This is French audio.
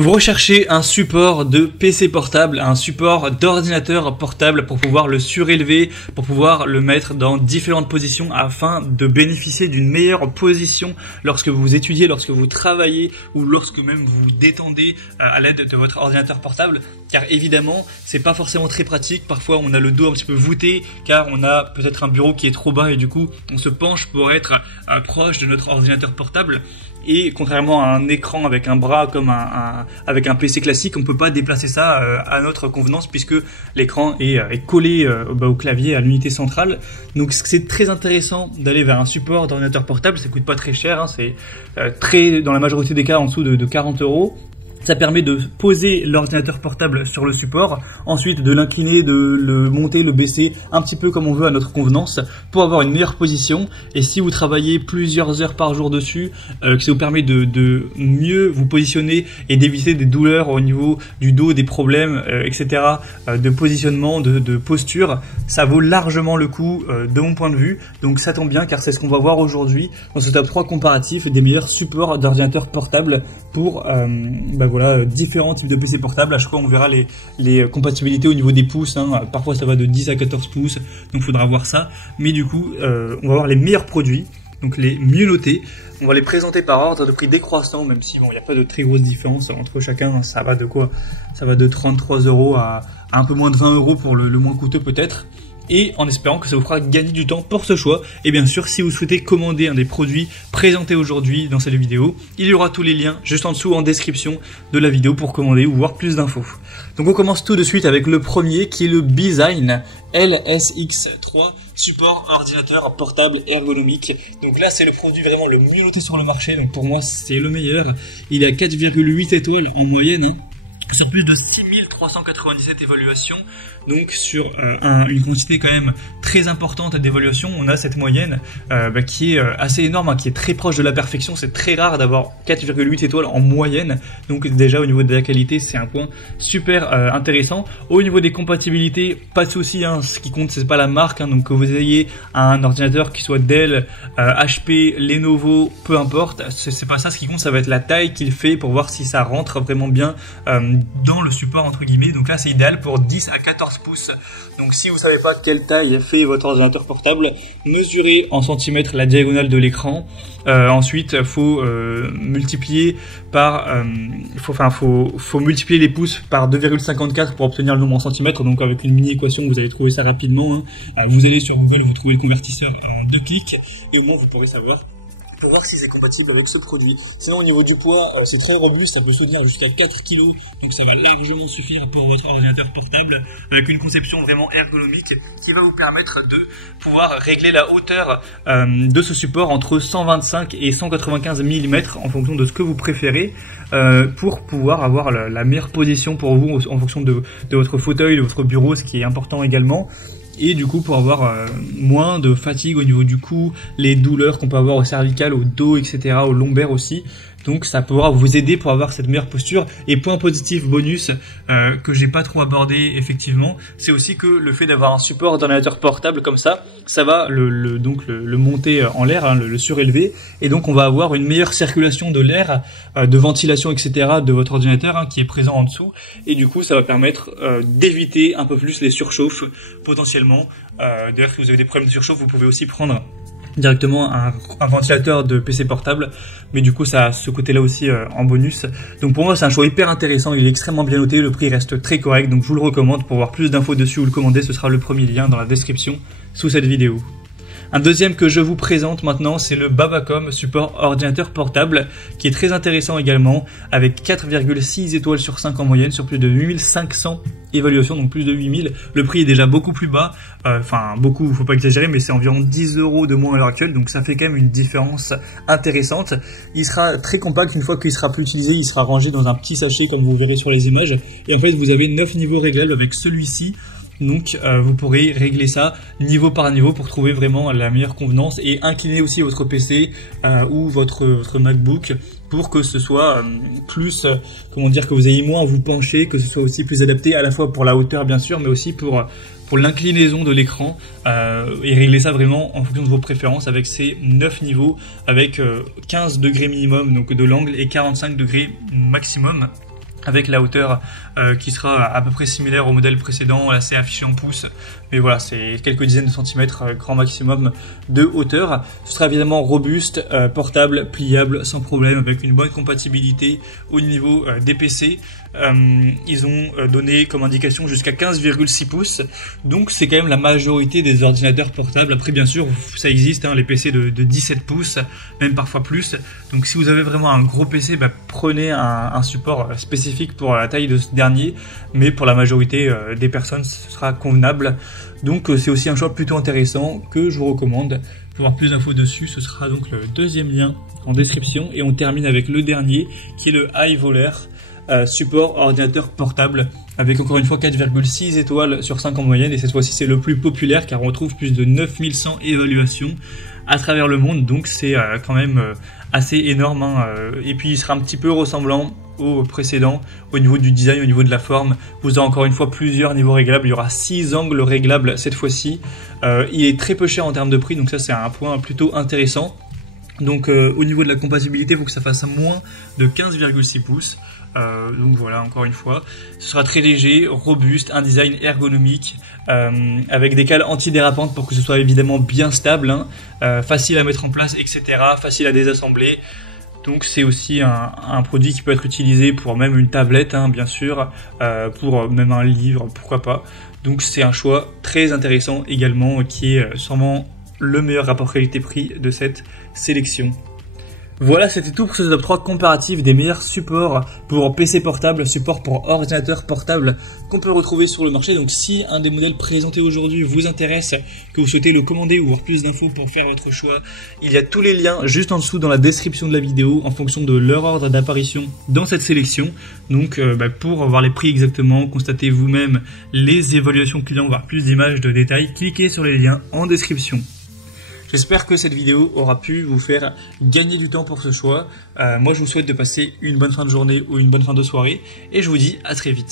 Vous recherchez un support de PC portable, un support d'ordinateur portable pour pouvoir le surélever, pour pouvoir le mettre dans différentes positions afin de bénéficier d'une meilleure position lorsque vous étudiez, lorsque vous travaillez ou lorsque même vous vous détendez à l'aide de votre ordinateur portable. Car évidemment, c'est pas forcément très pratique. Parfois, on a le dos un petit peu voûté car on a peut-être un bureau qui est trop bas et du coup, on se penche pour être proche de notre ordinateur portable. Et contrairement à un écran avec un bras comme avec un PC classique, on ne peut pas déplacer ça à notre convenance puisque l'écran est collé au clavier, à l'unité centrale. Donc c'est très intéressant d'aller vers un support d'ordinateur portable. Ça coûte pas très cher, hein, c'est dans la majorité des cas en dessous de 40 €. Ça permet de poser l'ordinateur portable sur le support, ensuite de l'incliner, de le monter, le baisser un petit peu comme on veut à notre convenance pour avoir une meilleure position. Et si vous travaillez plusieurs heures par jour dessus, que ça vous permet de mieux vous positionner et d'éviter des douleurs au niveau du dos, des problèmes, etc., de positionnement, de posture, ça vaut largement le coup de mon point de vue. Donc ça tombe bien car c'est ce qu'on va voir aujourd'hui dans ce top 3 comparatif des meilleurs supports d'ordinateur portable pour voilà, différents types de PC portables. À chaque fois on verra les compatibilités au niveau des pouces, hein. Parfois ça va de 10 à 14 pouces, donc il faudra voir ça. Mais du coup on va voir les meilleurs produits, donc les mieux notés. On va les présenter par ordre de prix décroissant, même si bon, il n'y a pas de très grosse différence entre chacun. Ça va de quoi? Ça va de 33 € à un peu moins de 20 € pour le moins coûteux peut-être. Et en espérant que ça vous fera gagner du temps pour ce choix. Et bien sûr, si vous souhaitez commander un des produits présentés aujourd'hui dans cette vidéo, il y aura tous les liens juste en dessous en description de la vidéo pour commander ou voir plus d'infos. Donc on commence tout de suite avec le premier qui est le Beezyne LSX3 support ordinateur portable ergonomique. Donc là c'est le produit vraiment le mieux noté sur le marché, donc pour moi c'est le meilleur. Il a 4,8 étoiles en moyenne, hein, sur plus de 6397 évaluations. Donc sur une quantité quand même très importante d'évaluations, on a cette moyenne qui est assez énorme, hein, qui est très proche de la perfection. C'est très rare d'avoir 4,8 étoiles en moyenne. Donc déjà au niveau de la qualité, c'est un point super intéressant. Au niveau des compatibilités, pas de souci, hein, ce qui compte c'est pas la marque, hein, donc que vous ayez un ordinateur qui soit Dell, HP, Lenovo, peu importe, c'est pas ça ce qui compte, ça va être la taille qu'il fait pour voir si ça rentre vraiment bien dans le support entre guillemets. Donc là c'est idéal pour 10 à 14 pouces. Donc si vous savez pas quelle taille fait votre ordinateur portable, mesurez en centimètres la diagonale de l'écran. Ensuite faut multiplier par faut multiplier les pouces par 2,54 pour obtenir le nombre en centimètres. Donc avec une mini équation vous allez trouver ça rapidement, hein. Vous allez sur Google, vous trouvez le convertisseur en 2 clics et au moins vous pourrez savoir si c'est compatible avec ce produit. Sinon au niveau du poids, c'est très robuste, ça peut soutenir jusqu'à 4 kg, donc ça va largement suffire pour votre ordinateur portable, avec une conception vraiment ergonomique qui va vous permettre de pouvoir régler la hauteur de ce support entre 125 et 195 mm en fonction de ce que vous préférez, pour pouvoir avoir la meilleure position pour vous en fonction de votre fauteuil, de votre bureau, ce qui est important également. Et du coup pour avoir moins de fatigue au niveau du cou, les douleurs qu'on peut avoir au cervical, au dos, etc., au lombaire aussi. Donc ça pourra vous aider pour avoir cette meilleure posture. Et point positif bonus que j'ai pas trop abordé effectivement, c'est aussi que le fait d'avoir un support d'ordinateur portable comme ça va le monter en l'air, hein, le surélever, et donc on va avoir une meilleure circulation de l'air, de ventilation, etc. de votre ordinateur, hein, qui est présent en dessous, et du coup ça va permettre d'éviter un peu plus les surchauffes potentiellement. D'ailleurs si vous avez des problèmes de surchauffe, vous pouvez aussi prendre directement un ventilateur de PC portable, mais du coup ça a ce côté là aussi en bonus. Donc pour moi c'est un choix hyper intéressant, il est extrêmement bien noté, le prix reste très correct, donc je vous le recommande. Pour voir plus d'infos dessus ou le commander, ce sera le premier lien dans la description sous cette vidéo. Un deuxième que je vous présente maintenant, c'est le Babacom support ordinateur portable, qui est très intéressant également, avec 4,6 étoiles sur 5 en moyenne, sur plus de 8500 évaluations, donc plus de 8000. Le prix est déjà beaucoup plus bas, enfin beaucoup, faut pas exagérer, mais c'est environ 10 € de moins à l'heure actuelle, donc ça fait quand même une différence intéressante. Il sera très compact, une fois qu'il sera plus utilisé, il sera rangé dans un petit sachet comme vous verrez sur les images, et en fait vous avez 9 niveaux réglables avec celui-ci. Donc vous pourrez régler ça niveau par niveau pour trouver vraiment la meilleure convenance et incliner aussi votre PC ou votre MacBook pour que ce soit plus, comment dire, que vous ayez moins à vous pencher, que ce soit aussi plus adapté à la fois pour la hauteur bien sûr, mais aussi pour l'inclinaison de l'écran, et régler ça vraiment en fonction de vos préférences avec ces 9 niveaux, avec 15 degrés minimum donc de l'angle et 45 degrés maximum. avec la hauteur qui sera à peu près similaire au modèle précédent. Là c'est affiché en pouces, mais voilà, c'est quelques dizaines de centimètres grand maximum de hauteur. Ce sera évidemment robuste, portable, pliable sans problème, avec une bonne compatibilité au niveau des PC. Ils ont donné comme indication jusqu'à 15,6 pouces, donc c'est quand même la majorité des ordinateurs portables. Après bien sûr ça existe, hein, les PC de 17 pouces, même parfois plus. Donc si vous avez vraiment un gros PC, prenez un support spécifique pour la taille de ce dernier, mais pour la majorité des personnes ce sera convenable. Donc c'est aussi un choix plutôt intéressant que je vous recommande. Pour avoir plus d'infos dessus, ce sera donc le deuxième lien en description, et on termine avec le dernier qui est le iVoler. Support ordinateur portable avec encore une fois 4,6 étoiles sur 5 en moyenne, et cette fois-ci c'est le plus populaire car on retrouve plus de 9100 évaluations à travers le monde, donc c'est quand même assez énorme, hein. Et puis il sera un petit peu ressemblant au précédent au niveau du design, au niveau de la forme. Vous avez encore une fois plusieurs niveaux réglables, il y aura 6 angles réglables cette fois-ci. Il est très peu cher en termes de prix, donc ça c'est un point plutôt intéressant. Donc au niveau de la compatibilité, il faut que ça fasse moins de 15,6 pouces. Donc voilà, encore une fois, ce sera très léger, robuste, un design ergonomique, avec des cales antidérapantes pour que ce soit évidemment bien stable, hein, facile à mettre en place, etc., facile à désassembler. Donc c'est aussi un produit qui peut être utilisé pour même une tablette, hein, bien sûr, pour même un livre, pourquoi pas. Donc c'est un choix très intéressant également, qui est sûrement le meilleur rapport qualité-prix de cette sélection. Voilà, c'était tout pour ce top 3 comparatif des meilleurs supports pour PC portable, supports pour ordinateur portable qu'on peut retrouver sur le marché. Donc si un des modèles présentés aujourd'hui vous intéresse, que vous souhaitez le commander ou avoir plus d'infos pour faire votre choix, il y a tous les liens juste en dessous dans la description de la vidéo en fonction de leur ordre d'apparition dans cette sélection. Donc pour voir les prix exactement, constatez vous-même les évaluations clients, voir plus d'images de détails, cliquez sur les liens en description. J'espère que cette vidéo aura pu vous faire gagner du temps pour ce choix. Moi, je vous souhaite de passer une bonne fin de journée ou une bonne fin de soirée, et je vous dis à très vite.